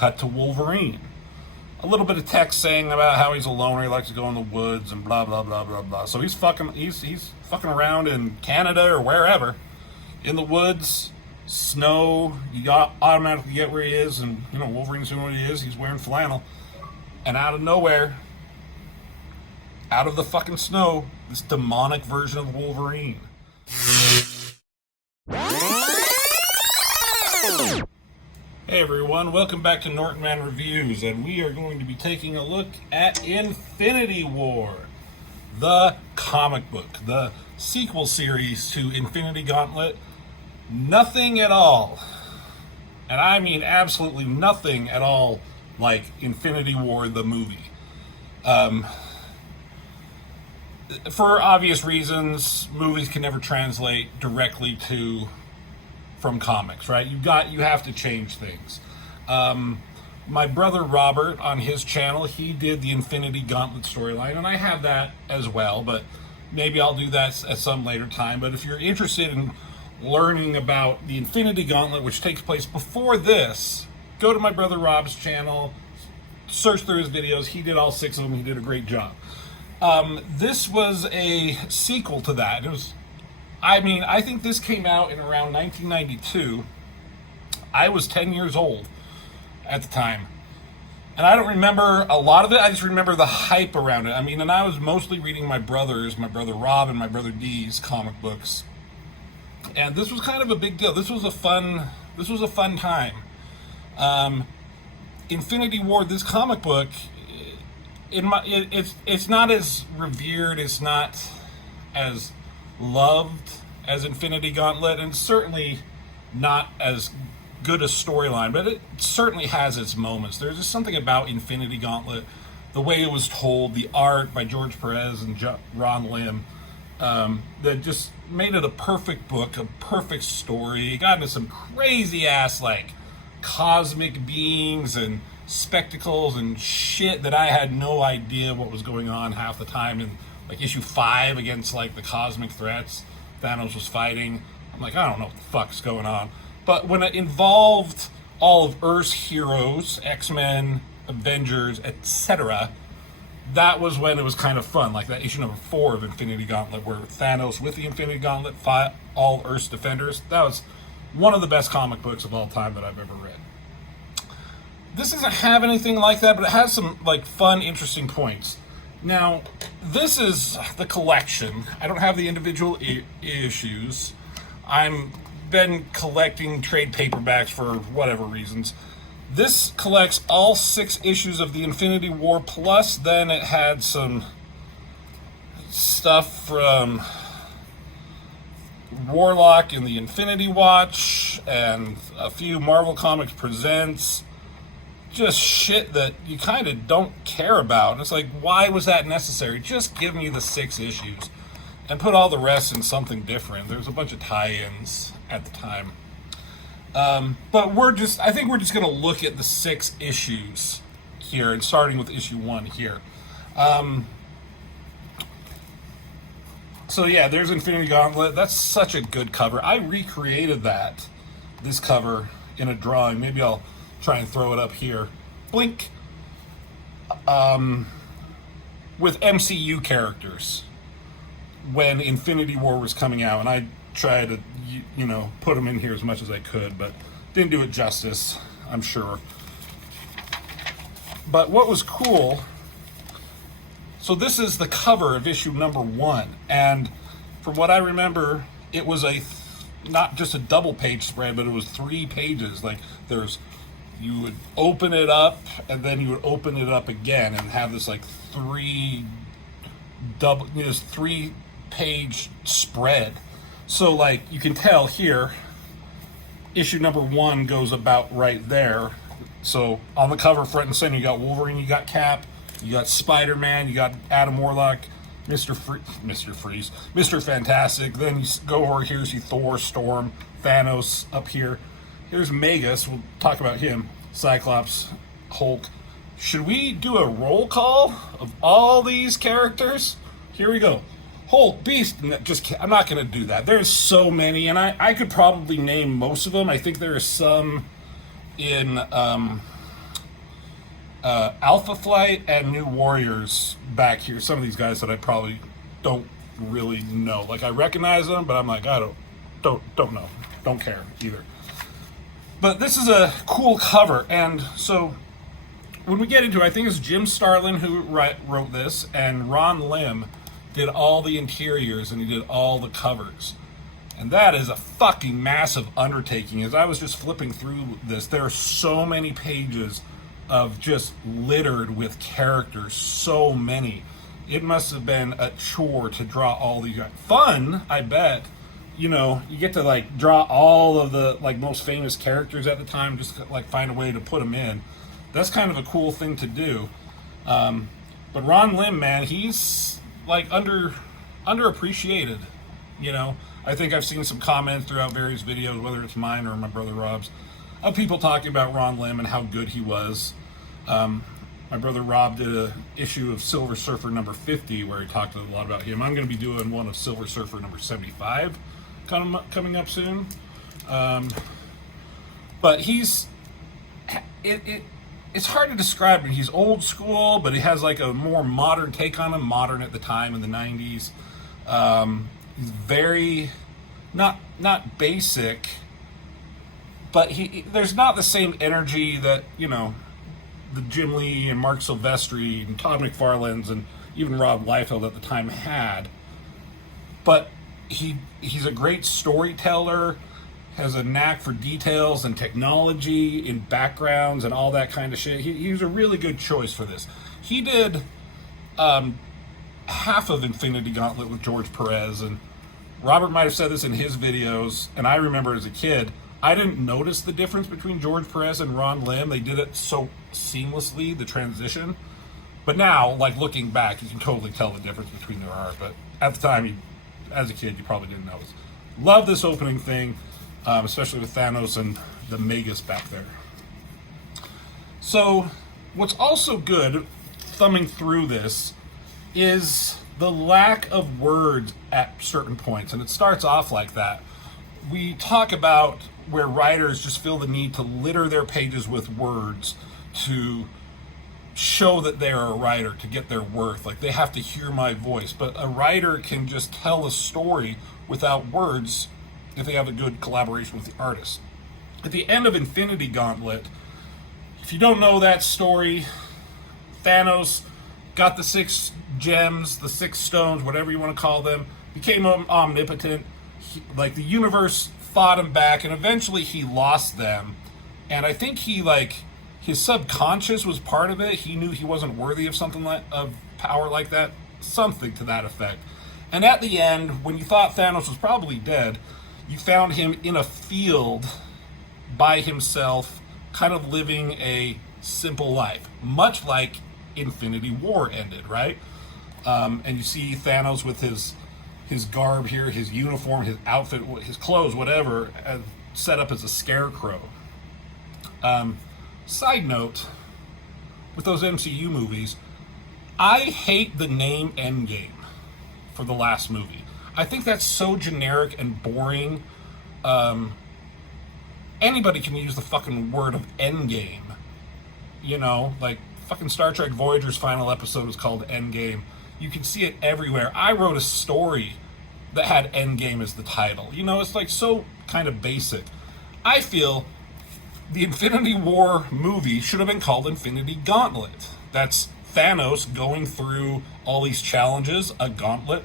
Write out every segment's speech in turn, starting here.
cut to Wolverine. A little bit of text saying about how he's a loner, he likes to go in the woods and blah blah blah blah blah. So he's fucking around in Canada or wherever, in the woods, snow. You got automatically get where he is, and you know Wolverine's doing what he is. He's wearing flannel, and out of nowhere, out of the fucking snow, this demonic version of Wolverine. Hey everyone, welcome back to Norton Man Reviews, and we are going to be taking a look at Infinity War, the comic book, the sequel series to Infinity Gauntlet. Nothing at all, and I mean absolutely nothing at all like Infinity War the movie. For obvious reasons, movies can never translate directly from comics, right? You have to change things. My brother Robert, on his channel, he did the Infinity Gauntlet storyline, and I have that as well, but maybe I'll do that at some later time. But if you're interested in learning about the Infinity Gauntlet, which takes place before this, go to my brother Rob's channel, search through his videos. He did all 6 of them. He did a great job. This was a sequel to that. I think this came out in around 1992. I was 10 years old at the time. And I don't remember a lot of it. I just remember the hype around it. And I was mostly reading my brother Rob and my brother D's comic books. And this was kind of a big deal. This was a fun time. Infinity War, this comic book, it's not as revered, it's not as loved as Infinity Gauntlet, and certainly not as good a storyline, but it certainly has its moments. There's just something about Infinity Gauntlet, the way it was told, the art by George Perez and Ron Lim, that just made it a perfect book, a perfect story. It got into some crazy ass like cosmic beings and spectacles and shit that I had no idea what was going on half the time. In like issue 5 against like the cosmic threats Thanos was fighting, I'm like, I don't know what the fuck's going on. But when it involved all of Earth's heroes, X-Men, Avengers, etc., that was when it was kind of fun. Like that issue number 4 of Infinity Gauntlet, where Thanos with the Infinity Gauntlet fought all Earth's defenders. That was one of the best comic books of all time that I've ever read. This doesn't have anything like that, but it has some like fun, interesting points. Now, this is the collection. I don't have the individual issues. I'm been collecting trade paperbacks for whatever reasons. This collects all 6 issues of the Infinity War, plus then it had some stuff from Warlock in the Infinity Watch and a few Marvel Comics Presents. Just shit that you kind of don't care about. And it's like, why was that necessary? Just give me the 6 issues and put all the rest in something different. There's a bunch of tie-ins at the time. But I think we're just going to look at the 6 issues here, and starting with issue 1 here. So yeah, there's Infinity Gauntlet. That's such a good cover. I recreated this cover in a drawing. Maybe I'll try and throw it up here. Blink. With MCU characters when Infinity War was coming out, and I tried to, put them in here as much as I could, but didn't do it justice, I'm sure. But what was cool, so this is the cover of issue number 1, and from what I remember, it was not just a double page spread, but it was 3 pages. Like you would open it up, and then you would open it up again, and have this like 3-page spread. So like you can tell here, issue number 1 goes about right there. So on the cover, front and center, you got Wolverine, you got Cap, you got Spider-Man, you got Adam Warlock, Mr. Fantastic. Then you go over here, see Thor, Storm, Thanos up here. Here's Magus, we'll talk about him, Cyclops, Hulk. Should we do a roll call of all these characters? Here we go. Hulk, Beast, I'm not going to do that. There's so many, and I could probably name most of them. I think there are some in Alpha Flight and New Warriors back here. Some of these guys that I probably don't really know. Like, I recognize them, but I'm like, I don't know. Don't care either. But this is a cool cover, and so when we get into it, I think it's Jim Starlin who wrote this, and Ron Lim did all the interiors, and he did all the covers. And that is a fucking massive undertaking. As I was just flipping through this, there are so many pages of just littered with characters, so many. It must have been a chore to draw all these. Fun, I bet. You know, you get to like draw all of the like most famous characters at the time, just like find a way to put them in. That's kind of a cool thing to do. But Ron Lim, man, he's like underappreciated. You know, I think I've seen some comments throughout various videos, whether it's mine or my brother Rob's, of people talking about Ron Lim and how good he was. My brother Rob did an issue of Silver Surfer number 50 where he talked a lot about him. I'm going to be doing one of Silver Surfer number 75 coming up soon. But he's... It's hard to describe him. He's old school, but he has like a more modern take on him. Modern at the time in the 90s. He's very... Not basic, but there's not the same energy that, you know, the Jim Lee and Mark Silvestri and Todd McFarlane's and even Rob Liefeld at the time had. But he's a great storyteller, has a knack for details and technology in backgrounds and all that kind of shit. He was a really good choice for this. He did half of Infinity Gauntlet with George Perez, and Robert might have said this in his videos, and I remember as a kid, I didn't notice the difference between George Perez and Ron Lim. They did it so seamlessly, the transition. But now, like looking back, you can totally tell the difference between their art. But at the time, as a kid, you probably didn't notice. Love this opening thing, especially with Thanos and the Magus back there. So, what's also good, thumbing through this, is the lack of words at certain points. And it starts off like that. We talk about where writers just feel the need to litter their pages with words to show that they're a writer, to get their worth. Like, they have to hear my voice. But a writer can just tell a story without words if they have a good collaboration with the artist. At the end of Infinity Gauntlet, if you don't know that story, Thanos got the 6 gems, the 6 stones, whatever you want to call them, became omnipotent. Like, the universe fought him back, and eventually he lost them. And I think his subconscious was part of it. He knew he wasn't worthy of something of power like that, something to that effect. And at the end, when you thought Thanos was probably dead, you found him in a field by himself, kind of living a simple life, much like Infinity War ended, right? And you see Thanos with his garb here, his uniform, his outfit, his clothes, whatever, set up as a scarecrow. Side note, with those MCU movies, I hate the name Endgame for the last movie. I think that's so generic and boring. Anybody can use the fucking word of Endgame. You know, like fucking Star Trek Voyager's final episode was called Endgame. You can see it everywhere. I wrote a story that had Endgame as the title. You know, it's like so kind of basic. I feel the Infinity War movie should have been called Infinity Gauntlet. That's Thanos going through all these challenges, a gauntlet,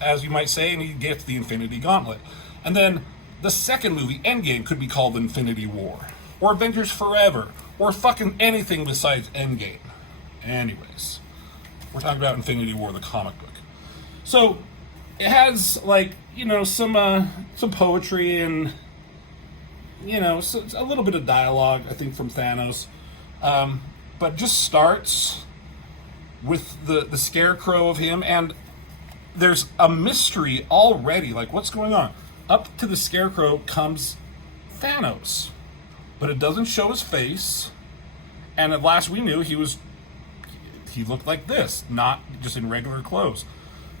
as you might say, and he gets the Infinity Gauntlet. And then the second movie, Endgame, could be called Infinity War, or Avengers Forever, or fucking anything besides Endgame. Anyways, we're talking about Infinity War, the comic book. So it has, like, you know, some poetry and, you know, so a little bit of dialogue, I think, from Thanos. But just starts with the scarecrow of him, and there's a mystery already. Like, what's going on? Up to the scarecrow comes Thanos, but it doesn't show his face. And at last we knew he looked like this, not just in regular clothes.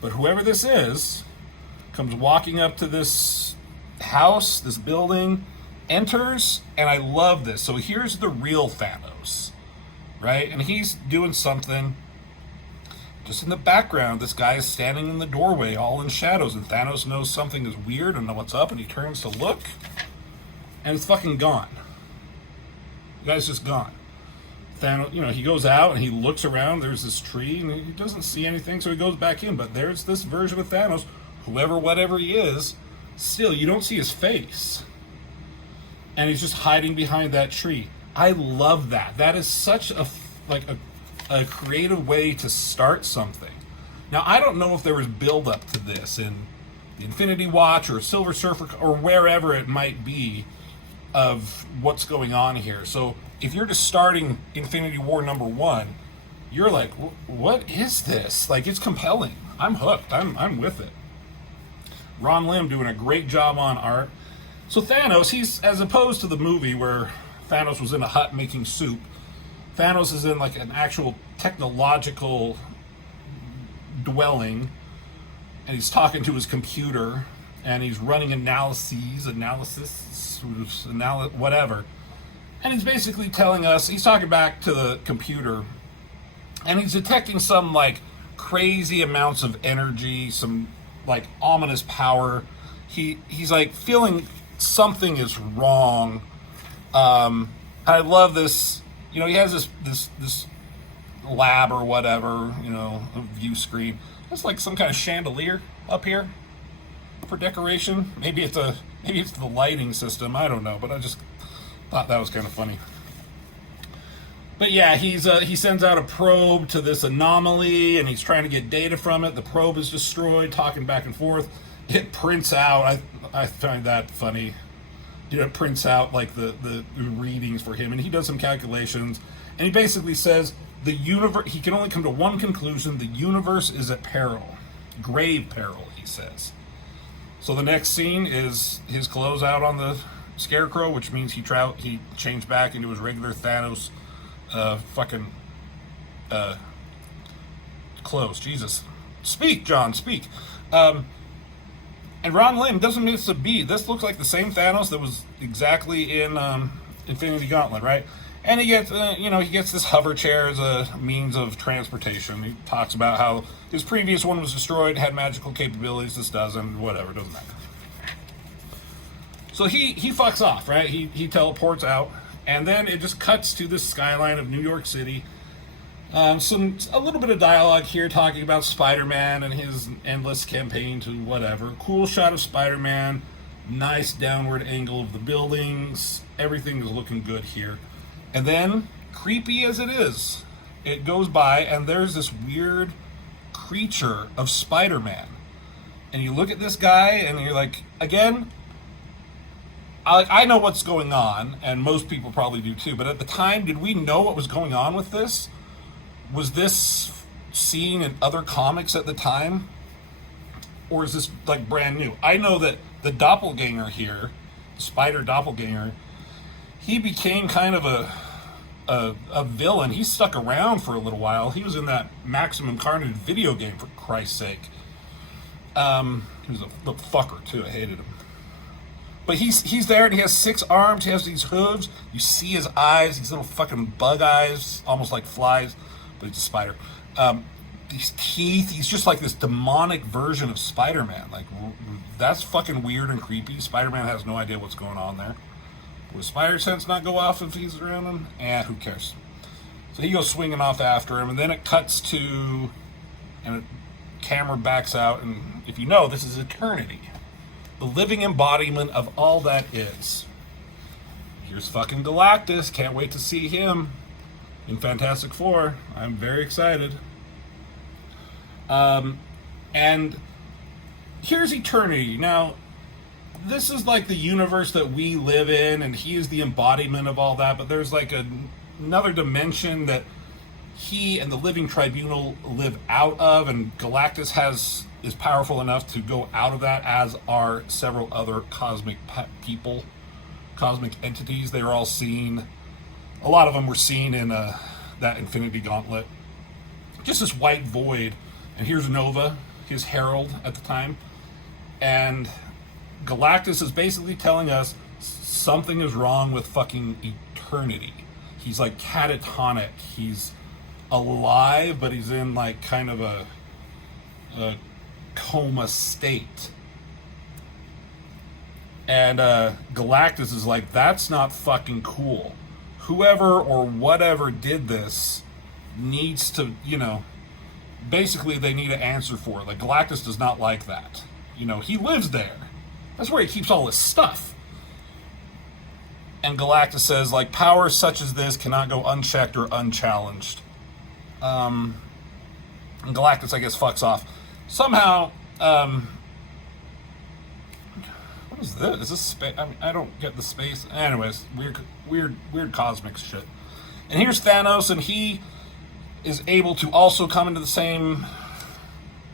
But whoever this is comes walking up to this house, this building, enters, and I love this. So here's the real Thanos. right? And he's doing something. Just in the background, this guy is standing in the doorway, all in shadows, and Thanos knows something is weird and what's up, and he turns to look, and it's fucking gone. The guy's just gone. Thanos, he goes out and he looks around. There's this tree, and he doesn't see anything, so he goes back in. But there's this version of Thanos, whatever he is. Still, you don't see his face, and he's just hiding behind that tree. I love that. That is such a creative way to start something. Now, I don't know if there was build up to this in the Infinity Watch or Silver Surfer or wherever it might be of what's going on here. So if you're just starting Infinity War #1, you're like, what is this? Like, it's compelling. I'm hooked. I'm with it. Ron Lim doing a great job on art. So Thanos, he's, as opposed to the movie where Thanos was in a hut making soup, Thanos is in like an actual technological dwelling, and he's talking to his computer, and he's running whatever. And he's basically telling us, he's talking back to the computer, and he's detecting some like crazy amounts of energy, some like ominous power. He's like feeling something is wrong. I love this. He has this lab or whatever, a view screen. It's like some kind of chandelier up here for decoration. Maybe it's the lighting system. I don't know, but I just thought that was kind of funny. But yeah, he sends out a probe to this anomaly, and he's trying to get data from it. The probe is destroyed, talking back and forth. It prints out. I find that funny. It prints out like the readings for him, and he does some calculations, and he basically says the universe. He can only come to one conclusion: the universe is at peril, grave peril. He says. So the next scene is his clothes out on the Scarecrow, which means he changed back into his regular Thanos, clothes. Jesus, speak, John, speak. And Ron Lim doesn't miss a beat. This looks like the same Thanos that was exactly in Infinity Gauntlet, right? And he gets, he gets this hover chair as a means of transportation. He talks about how his previous one was destroyed, had magical capabilities. This doesn't, whatever, doesn't matter. So he fucks off, right? He teleports out, and then it just cuts to this skyline of New York City. A little bit of dialogue here talking about Spider-Man and his endless campaign to whatever. Cool shot of Spider-Man, nice downward angle of the buildings. Everything is looking good here. And then, creepy as it is, it goes by and there's this weird creature of Spider-Man. And you look at this guy and you're like, again, I know what's going on, and most people probably do too, but at the time, did we know what was going on with this? Was this seen in other comics at the time? Or is this like brand new? I know that the doppelganger here, the spider doppelganger, he became kind of a villain. He stuck around for a little while. He was in that Maximum Carnage video game, for Christ's sake. He was a fucker too. I hated him. But he's there, and he has 6 arms. He has these hooves. You see his eyes, these little fucking bug eyes, almost like flies. But he's a spider. These teeth, he's just like this demonic version of Spider-Man. Like, that's fucking weird and creepy. Spider-Man has no idea what's going on there. Would spider sense not go off if he's around him? Who cares? So he goes swinging off after him, and then it cuts to, and the camera backs out, and if you know, this is eternity. The living embodiment of all that is. Here's fucking Galactus. Can't wait to see him in Fantastic Four. I'm very excited. And here's eternity. Now, this is like the universe that we live in, and he is the embodiment of all that, but there's like another dimension that he and the Living Tribunal live out of, and Galactus is powerful enough to go out of that, as are several other cosmic people, cosmic entities. They were all seen. A lot of them were seen in that Infinity Gauntlet. Just this white void. And here's Nova, his herald at the time. And Galactus is basically telling us something is wrong with fucking eternity. He's like catatonic. He's alive, but he's in like kind of a coma state. And Galactus is like, that's not fucking cool. Whoever or whatever did this needs to, basically they need an answer for it. Like, Galactus does not like that. He lives there. That's where he keeps all his stuff. And Galactus says, like, power such as this cannot go unchecked or unchallenged. And Galactus, I guess, fucks off. Somehow, what is this? Is this space? I mean, I don't get the space. Anyways, weird cosmic shit. And here's Thanos, and he is able to also come into the same,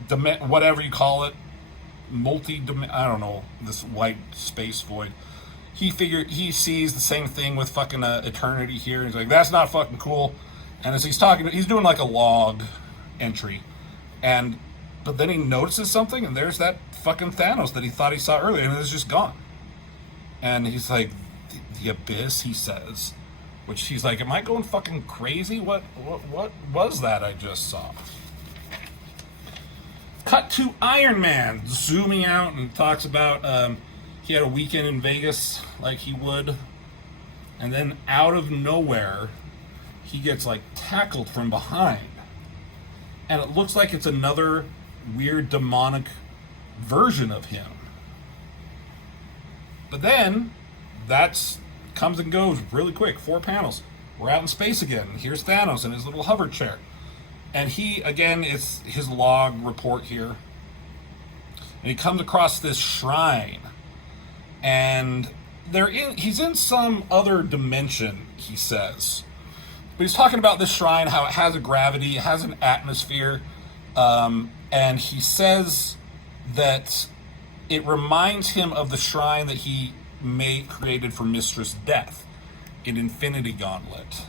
whatever you call it, I don't know, this white space void. He sees the same thing with fucking Eternity here. He's like, that's not fucking cool. And as he's talking, he's doing like a log entry. But then he notices something, and there's that fucking Thanos that he thought he saw earlier, and it's just gone. And he's like, the abyss, he says. Which he's like, am I going fucking crazy? What was that I just saw? Cut to Iron Man, zooming out, and talks about he had a weekend in Vegas like he would. And then out of nowhere, he gets like tackled from behind. And it looks like it's another weird demonic version of him. But then, that's comes and goes really quick. 4 panels. We're out in space again. Here's Thanos in his little hover chair. And he, again, it's his log report here. And he comes across this shrine. And he's in some other dimension, he says. But he's talking about this shrine, how it has a gravity, it has an atmosphere. And he says that it reminds him of the shrine that he created for Mistress Death in Infinity Gauntlet.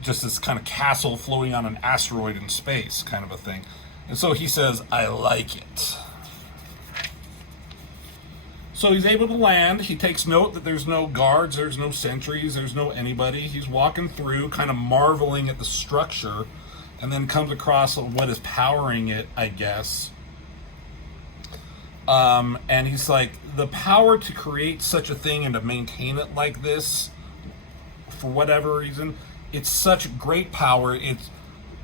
Just this kind of castle floating on an asteroid in space kind of a thing. And so he says, I like it. So he's able to land. He takes note that there's no guards, there's no sentries, there's no anybody. He's walking through, kind of marveling at the structure, and then comes across what is powering it, I guess. And he's like, the power to create such a thing and to maintain it like this, for whatever reason, it's such great power.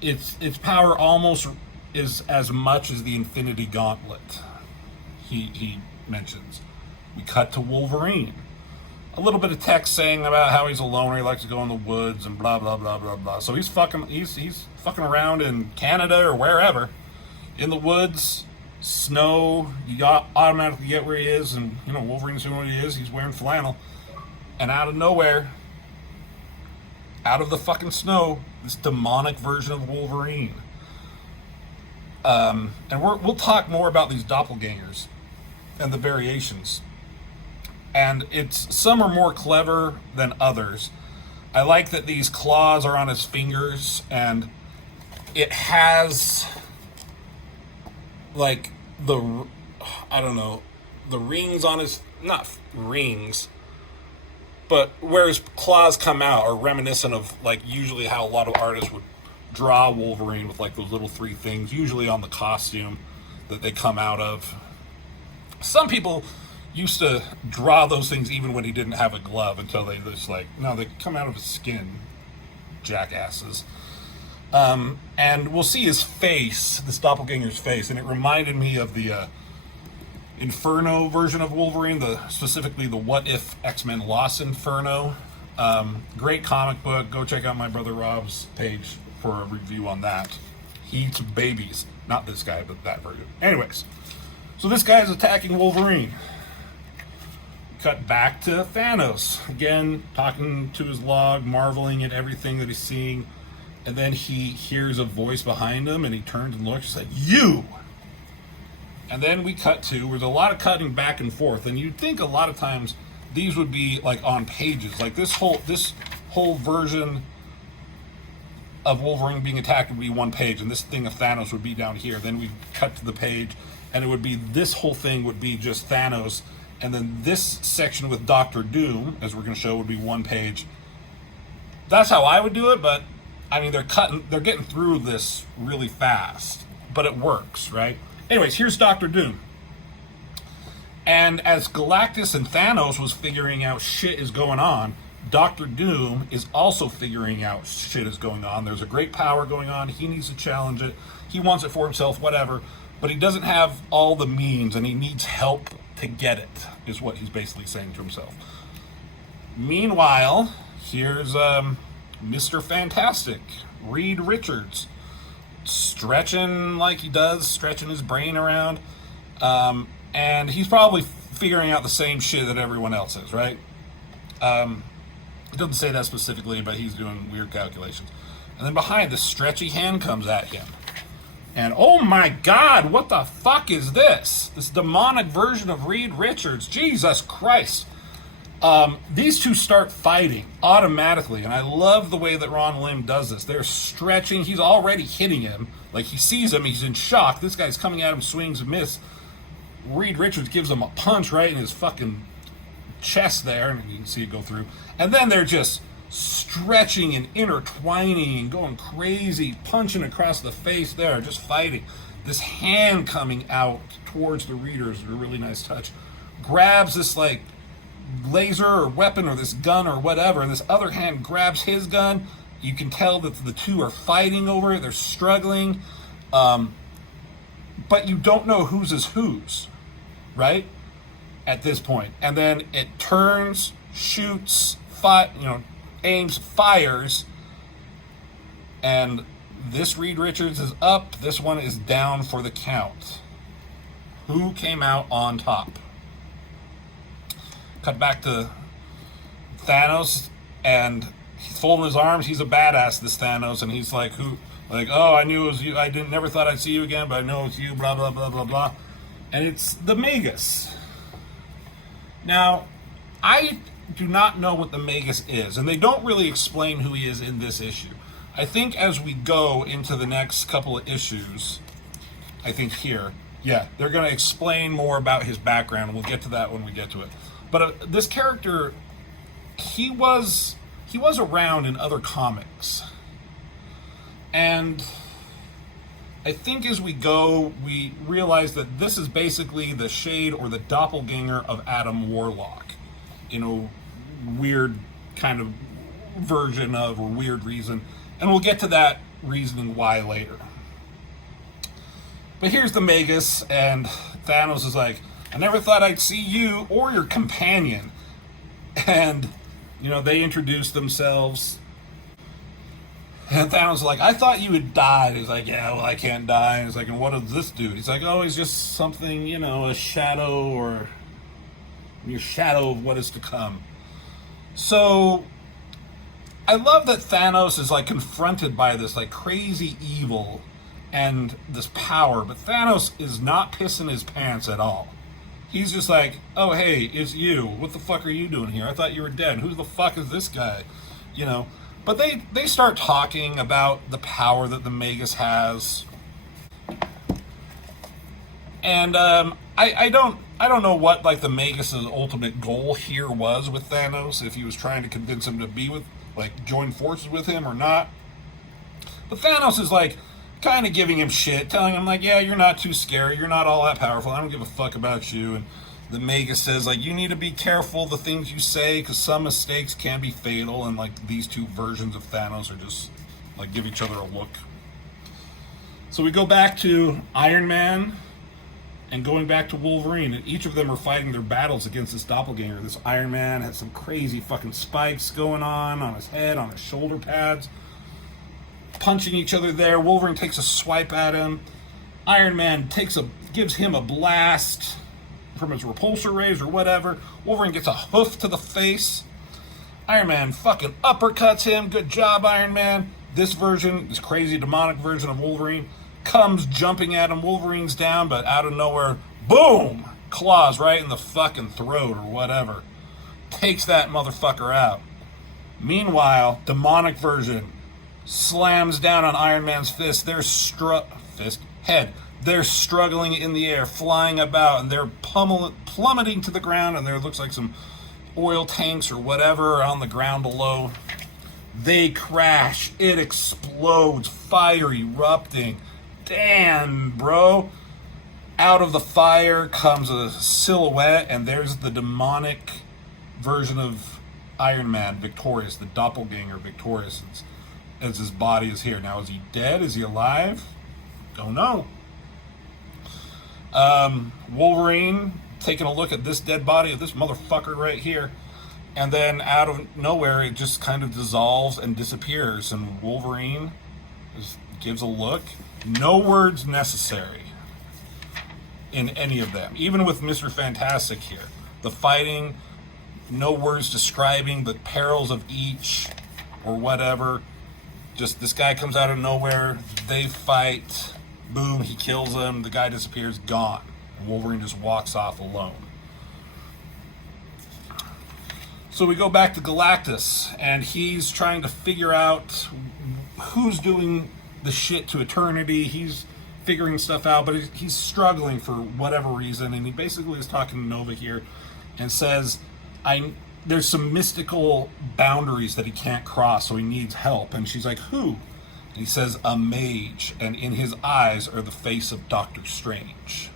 Its power almost is as much as the Infinity Gauntlet. He mentions. We cut to Wolverine. A little bit of text saying about how he's a loner, he likes to go in the woods and blah blah blah blah blah. So he's fucking around in Canada or wherever, in the woods, snow. You automatically get where he is, and Wolverine's doing what he is. He's wearing flannel, and out of nowhere, out of the fucking snow, this demonic version of Wolverine. And we'll talk more about these doppelgängers and the variations. And some are more clever than others. I like that these claws are on his fingers, and it has like the rings on his, not rings, but where his claws come out are reminiscent of like usually how a lot of artists would draw Wolverine, with like those little 3 things, usually on the costume that they come out of. Some people used to draw those things even when he didn't have a glove, until they just like, no, they come out of his skin, jackasses. And we'll see his face, this doppelganger's face, and it reminded me of the Inferno version of Wolverine, specifically the What If X-Men Lost Inferno. Great comic book. Go check out my brother Rob's page for a review on that. He eats babies. Not this guy, but that version. Anyways, so this guy is attacking Wolverine. Cut back to Thanos. Again, talking to his log, marveling at everything that he's seeing. And then he hears a voice behind him, and he turns and looks. He's like, you! And then we cut to, there's a lot of cutting back and forth. And you'd think a lot of times these would be like on pages. Like this whole version of Wolverine being attacked would be 1 page, and this thing of Thanos would be down here. Then we cut to the page, and it would be, this whole thing would be just Thanos. And then this section with Doctor Doom, as we're going to show, would be 1 page. That's how I would do it, but I mean, they're getting through this really fast, but it works, right? Anyways, here's Doctor Doom. And as Galactus and Thanos was figuring out shit is going on, Doctor Doom is also figuring out shit is going on. There's a great power going on. He needs to challenge it. He wants it for himself, whatever. But he doesn't have all the means, and he needs help to get it, is what he's basically saying to himself. Meanwhile, here's Mr. Fantastic, Reed Richards, stretching like he does, stretching his brain around. And he's probably figuring out the same shit that everyone else is, right? It doesn't say that specifically, but he's doing weird calculations. And then behind, this stretchy hand comes at him. And oh my God, what the fuck is this? This demonic version of Reed Richards. Jesus Christ. These two start fighting automatically, and I love the way that Ron Lim does this. They're stretching. He's already hitting him. Like, he sees him. He's in shock. This guy's coming at him, swings and miss. Reed Richards gives him a punch right in his fucking chest there, and you can see it go through. And then they're just stretching and intertwining and going crazy, punching across the face there, just fighting. This hand coming out towards the readers, a really nice touch, grabs this, like, laser or weapon or this gun or whatever, and this other hand grabs his gun. You can tell that the two are fighting over it. They're struggling. But you don't know whose is whose, right? At this point. And then it turns, shoots, aims, fires, and this Reed Richards is up. This one is down for the count. Who came out on top? Cut back to Thanos, and he's folding his arms. He's a badass, this Thanos, and he's like, "Who? Like, oh, I knew it was you. Never thought I'd see you again, but I know it's you." Blah blah blah blah blah. And it's the Magus. Now, I do not know what the Magus is, and they don't really explain who he is in this issue. I think as we go into the next couple of issues, I think here, yeah, they're going to explain more about his background, and we'll get to that when we get to it. But this character, he was around in other comics. And I think as we go, we realize that this is basically the shade or the doppelganger of Adam Warlock, in a weird kind of version of, or weird reason. And we'll get to that reasoning why later. But here's the Magus, and Thanos is like, "I never thought I'd see you or your companion." And, they introduce themselves. And Thanos is like, "I thought you had died." He's like, "Yeah, well, I can't die." And he's like, "And what does this do?" He's like, "Oh, he's just something, a shadow, or your shadow of what is to come." So, I love that Thanos is, like, confronted by this, like, crazy evil and this power. But Thanos is not pissing his pants at all. He's just like, "Oh, hey, it's you. What the fuck are you doing here? I thought you were dead. Who the fuck is this guy?" But they start talking about the power that the Magus has. And I don't know what, like, the Magus's ultimate goal here was with Thanos, if he was trying to convince him to be with, like, join forces with him or not. But Thanos is, like, kind of giving him shit, telling him, like, "Yeah, you're not too scary, you're not all that powerful, I don't give a fuck about you." And the Magus says, like, "You need to be careful the things you say, because some mistakes can be fatal." And, like, these two versions of Thanos are just, like, give each other a look. So we go back to Iron Man and going back to Wolverine, and each of them are fighting their battles against this doppelganger. This Iron Man has some crazy fucking spikes going on his head, on his shoulder pads, punching each other there. Wolverine takes a swipe at him. Iron Man gives him a blast from his repulsor rays or whatever. Wolverine gets a hoof to the face. Iron Man fucking uppercuts him. Good job, Iron Man. This crazy demonic version of Wolverine, comes jumping at him. Wolverine's down, but out of nowhere, boom! Claws right in the fucking throat or whatever. Takes that motherfucker out. Meanwhile, demonic version slams down on Iron Man's fist. Head. They're struggling in the air, flying about, and they're plummeting to the ground, and there looks like some oil tanks or whatever on the ground below. They crash. It explodes. Fire erupting. Damn, bro. Out of the fire comes a silhouette, and there's the demonic version of Iron Man, Victorious, the doppelganger, Victorious, as his body is here. Now, is he dead? Is he alive? Don't know. Wolverine taking a look at this dead body of this motherfucker right here, and then out of nowhere, it just kind of dissolves and disappears, and Wolverine just gives a look. No words necessary in any of them. Even with Mr. Fantastic here. The fighting, no words describing the perils of each or whatever. Just this guy comes out of nowhere, they fight, boom, he kills him, the guy disappears, gone. And Wolverine just walks off alone. So we go back to Galactus, and he's trying to figure out who's doing the shit to Eternity. He's figuring stuff out, but he's struggling for whatever reason, and he basically is talking to Nova here and says, there's some mystical boundaries that he can't cross, so he needs help. And she's like, who? And he says, a mage, and in his eyes are the face of Doctor Strange.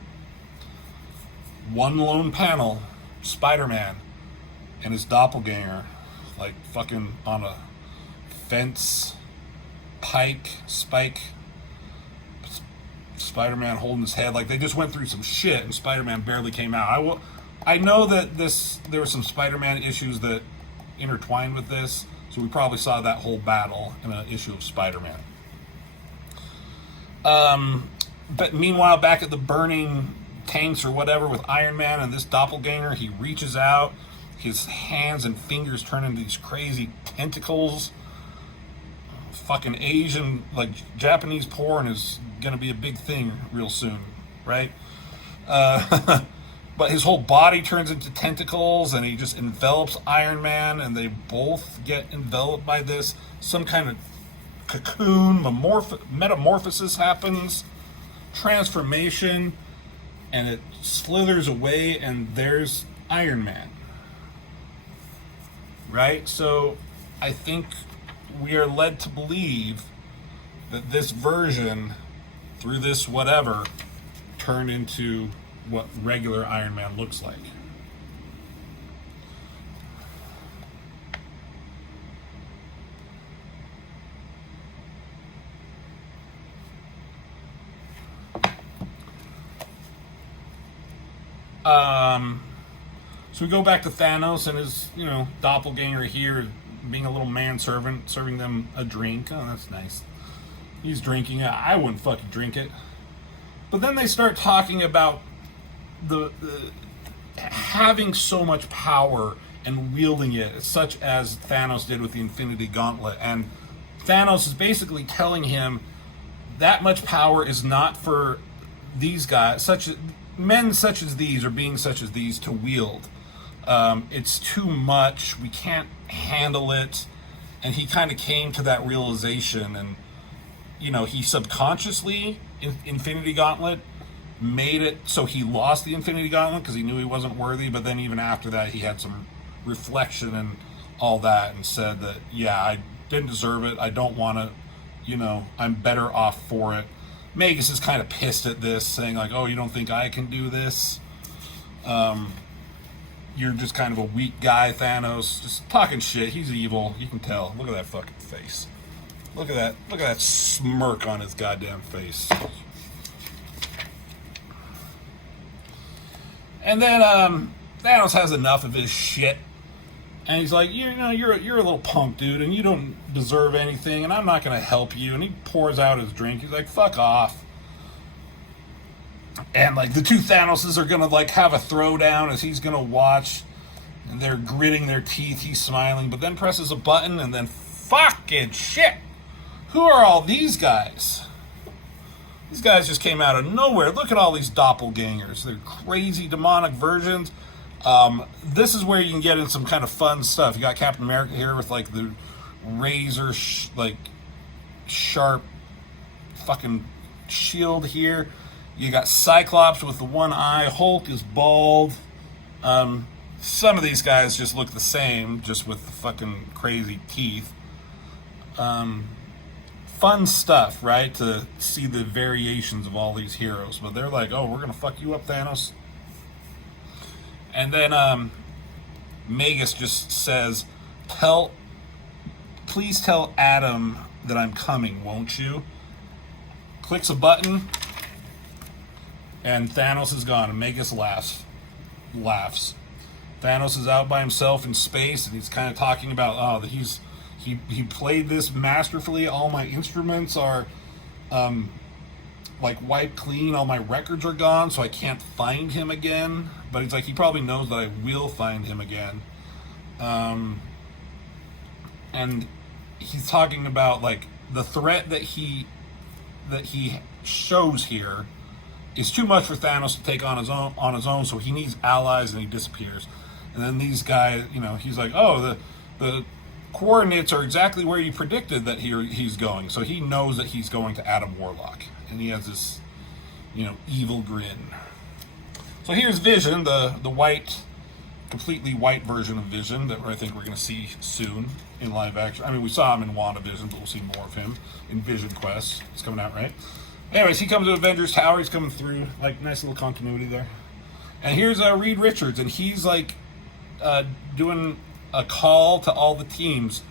One lone panel, Spider-Man and his doppelganger, like fucking on a fence, spike, Spider-Man holding his head, like they just went through some shit, and Spider-Man barely came out. I know that there were some Spider-Man issues that intertwined with this, so we probably saw that whole battle in an issue of Spider-Man. But meanwhile, back at the burning tanks or whatever with Iron Man and this doppelganger, he reaches out, his hands and fingers turn into these crazy tentacles. Fucking Asian, like Japanese porn is gonna be a big thing real soon, right? But his whole body turns into tentacles, and he just envelops Iron Man, and they both get enveloped by this. Some kind of cocoon, metamorphosis happens, transformation, and it slithers away, and there's Iron Man. Right? So I think we are led to believe that this version, through this whatever, turned into what regular Iron Man looks like. So we go back to Thanos and his, doppelganger here, being a little manservant, serving them a drink. Oh, that's nice. He's drinking it. I wouldn't fucking drink it. But then they start talking about the having so much power and wielding it, such as Thanos did with the Infinity Gauntlet. And Thanos is basically telling him that much power is not for these guys, men such as these, or beings such as these, to wield. It's too much. We can't handle it. And he kind of came to that realization, and he subconsciously, in Infinity Gauntlet, made it so he lost the Infinity Gauntlet because he knew he wasn't worthy. But then even after that, he had some reflection and all that, and said that, yeah, I didn't deserve it. I don't want to, I'm better off for it. Magus is kind of pissed at this, saying like, oh, you don't think I can do this? You're just kind of a weak guy, Thanos. Just talking shit. He's evil. You can tell. Look at that fucking face. Look at that smirk on his goddamn face. And then Thanos has enough of his shit, and he's like, you're a little punk, dude, and you don't deserve anything, and I'm not gonna help you. And he pours out his drink. He's like, fuck off. And like the two Thanoses are gonna like have a throwdown as he's gonna watch, and they're gritting their teeth. He's smiling, but then presses a button, and then fucking shit. Who are all these guys? These guys just came out of nowhere. Look at all these doppelgangers. They're crazy demonic versions. This is where you can get in some kind of fun stuff. You got Captain America here with like the razor, sharp fucking shield here. You got Cyclops with the one eye. Hulk is bald. Some of these guys just look the same, just with the fucking crazy teeth. fun stuff, right? To see the variations of all these heroes. But they're like, oh, we're going to fuck you up, Thanos. And then Magus just says, please tell Adam that I'm coming, won't you? Clicks a button, and Thanos is gone, and Magus laughs. Thanos is out by himself in space, and he's kind of talking about, he played this masterfully. All my instruments are like wiped clean. All my records are gone, so I can't find him again. But he's like, he probably knows that I will find him again. And he's talking about like the threat that he shows here is too much for Thanos to take on his own. So he needs allies, and he disappears. And then these guys, he's like, oh, the coordinates are exactly where you predicted that he's going. So he knows that he's going to Adam Warlock, and he has this, evil grin. So here's Vision, the white, completely white version of Vision that I think we're going to see soon in live action. I mean, we saw him in WandaVision, but we'll see more of him in Vision Quest. It's coming out, right? Anyways, he comes to Avengers Tower. He's coming through, like, nice little continuity there. And here's Reed Richards, and he's like doing a call to all the teams,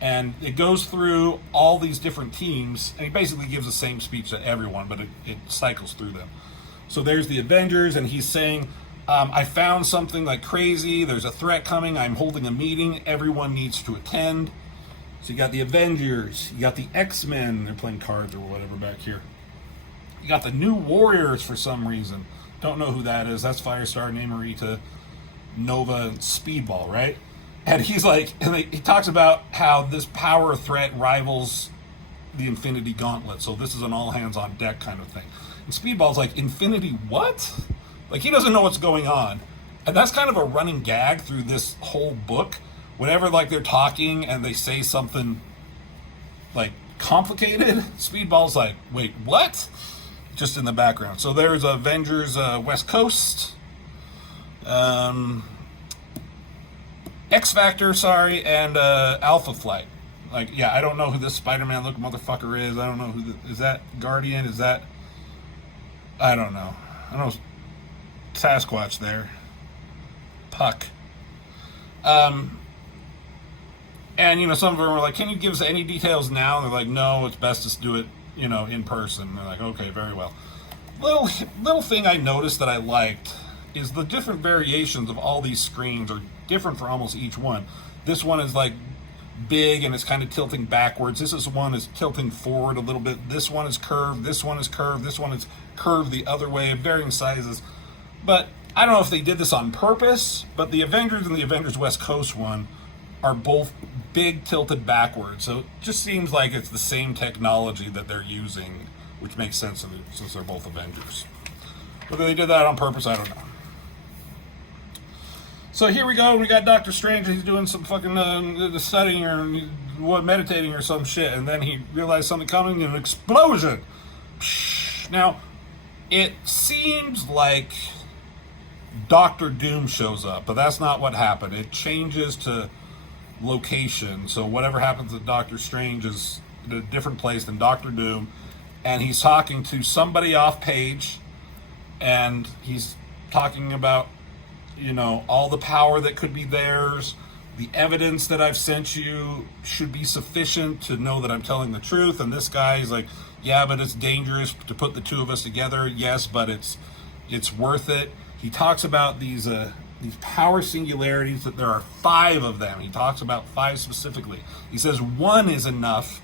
and it goes through all these different teams, and he basically gives the same speech to everyone, but it cycles through them. So there's the Avengers, and he's saying, I found something like crazy. There's a threat coming. I'm holding a meeting. Everyone needs to attend. So you got the Avengers. You got the X-Men. They're playing cards or whatever back here. You got the New Warriors for some reason. Don't know who that is. That's Firestar, Namorita, Nova, and Speedball, right? And he's like, he talks about how this power threat rivals the Infinity Gauntlet. So this is an all hands on deck kind of thing. And Speedball's like, Infinity what? Like, he doesn't know what's going on. And that's kind of a running gag through this whole book. Whenever, like, they're talking and they say something, like, complicated, Speedball's like, wait, what? Just in the background. So there's Avengers West Coast. X-Factor, and Alpha Flight. Like, yeah, I don't know who this Spider-Man looking motherfucker is. I don't know who is that Guardian? Is that... I don't know. I don't know. Sasquatch there. Puck. And, some of them were like, can you give us any details now? And they're like, no, it's best to do it, in person. And they're like, okay, very well. Little thing I noticed that I liked is the different variations of all these screens are different for almost each one. This one is like big and it's kind of tilting backwards. This one is tilting forward a little bit. This one is curved. This one is curved. This one is curved the other way, varying sizes. But I don't know if they did this on purpose, but the Avengers and the Avengers West Coast one are both big tilted backwards. So it just seems like it's the same technology that they're using, which makes sense since they're both Avengers. Whether they did that on purpose, I don't know. So here we go. We got Doctor Strange. He's doing some fucking studying or meditating or some shit, and then he realized something coming, and an explosion. Now, it seems like Doctor Doom shows up, but that's not what happened. It changes to location. So whatever happens to Doctor Strange is in a different place than Doctor Doom, and he's talking to somebody off page, and he's talking about all the power that could be theirs. The evidence that I've sent you should be sufficient to know that I'm telling the truth. And this guy is like, yeah, but it's dangerous to put the two of us together. Yes, but it's worth it. He talks about these power singularities, that there are 5 of them. He talks about 5 specifically. He says 1 is enough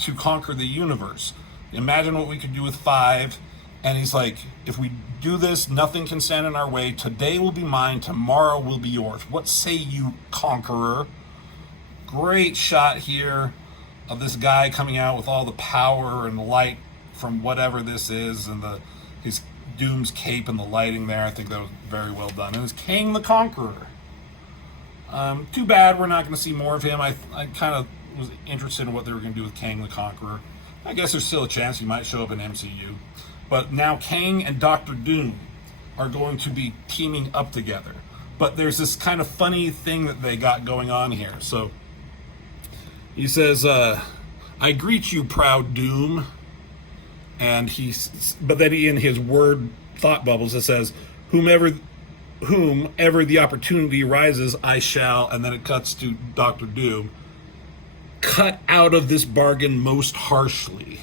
to conquer the universe. Imagine what we could do with 5. And he's like, if we do this, nothing can stand in our way. Today will be mine. Tomorrow will be yours. What say you, conqueror? Great shot here of this guy coming out with all the power and light from whatever this is, and his Doom's cape and the lighting there. I think that was very well done. And it's Kang the Conqueror. Too bad we're not going to see more of him. I kind of was interested in what they were going to do with Kang the Conqueror. I guess there's still a chance he might show up in MCU. But now Kang and Doctor Doom are going to be teaming up together. But there's this kind of funny thing that they got going on here. So he says, I greet you, proud Doom. And but then in his word thought bubbles, it says, whomever the opportunity rises, I shall, and then it cuts to Doctor Doom, cut out of this bargain most harshly.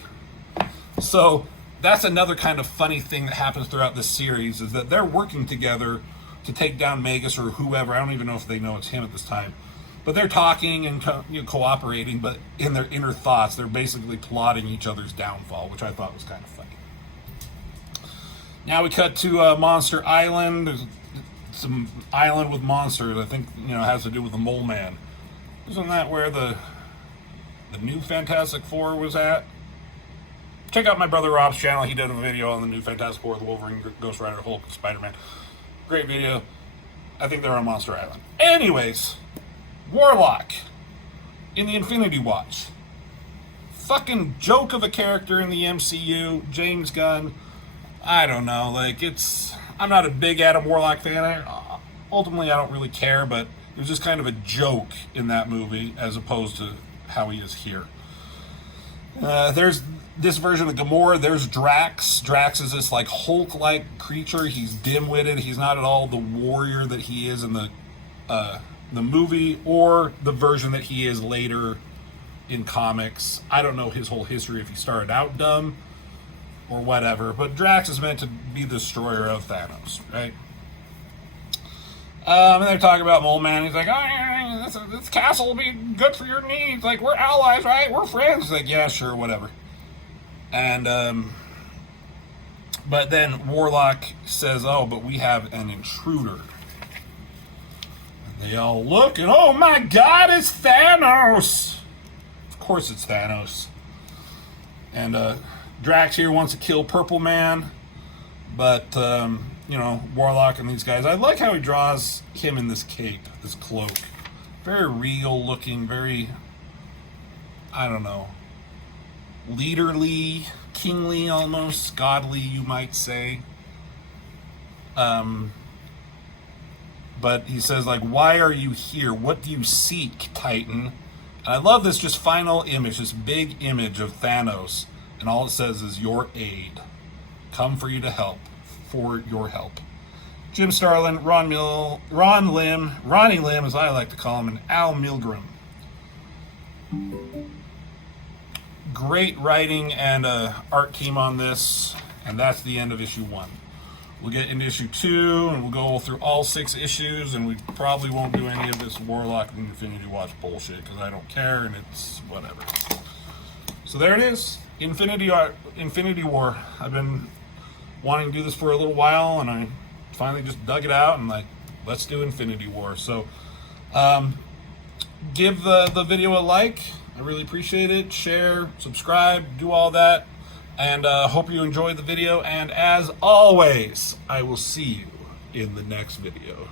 So that's another kind of funny thing that happens throughout this series, is that they're working together to take down Magus or whoever. I don't even know if they know it's him at this time. But they're talking and cooperating, but in their inner thoughts, they're basically plotting each other's downfall, which I thought was kind of funny. Now we cut to Monster Island. There's some island with monsters. I think, it has to do with the Mole Man. Isn't that where the new Fantastic Four was at? Check out my brother Rob's channel. He did a video on the new Fantastic Four, the Wolverine, Ghost Rider, Hulk, Spider-Man. Great video. I think they're on Monster Island. Anyways, Warlock in the Infinity Watch. Fucking joke of a character in the MCU. James Gunn. I don't know. I'm not a big Adam Warlock fan. Ultimately, I don't really care, but it was just kind of a joke in that movie as opposed to how he is here. There's this version of Gamora. There's Drax. Drax is this Hulk-like creature. He's dim-witted. He's not at all the warrior that he is in the movie or the version that he is later in comics. I don't know his whole history, if he started out dumb or whatever, but Drax is meant to be the destroyer of Thanos, right? And they're talking about Mole Man. He's like, oh, this castle will be good for your needs. We're allies, right? We're friends. He's like, yeah, sure, whatever. And, but then Warlock says, oh, but we have an intruder. And they all look, and oh my God, it's Thanos! Of course it's Thanos. And, Drax here wants to kill Purple Man, but, Warlock and these guys, I like how he draws him in this cape, this cloak. Very regal looking, very, I don't know, leaderly, kingly almost, godly, you might say. But he says, why are you here? What do you seek, Titan? And I love this just final image, this big image of Thanos. And all it says is, your aid. Come for you to help. For your help. Jim Starlin, Ron Lim, Ronnie Lim, as I like to call him, and Al Milgrom. Great writing and art team on this. And that's the end of issue 1. We'll get into issue 2, and we'll go through all 6 issues, and we probably won't do any of this Warlock and Infinity Watch bullshit, because I don't care, and it's whatever. So there it is. Infinity War. I've been wanting to do this for a little while, and I finally just dug it out, and let's do Infinity War. So give the video a like. I really appreciate it. Share, subscribe, do all that. And hope you enjoyed the video. And as always, I will see you in the next video.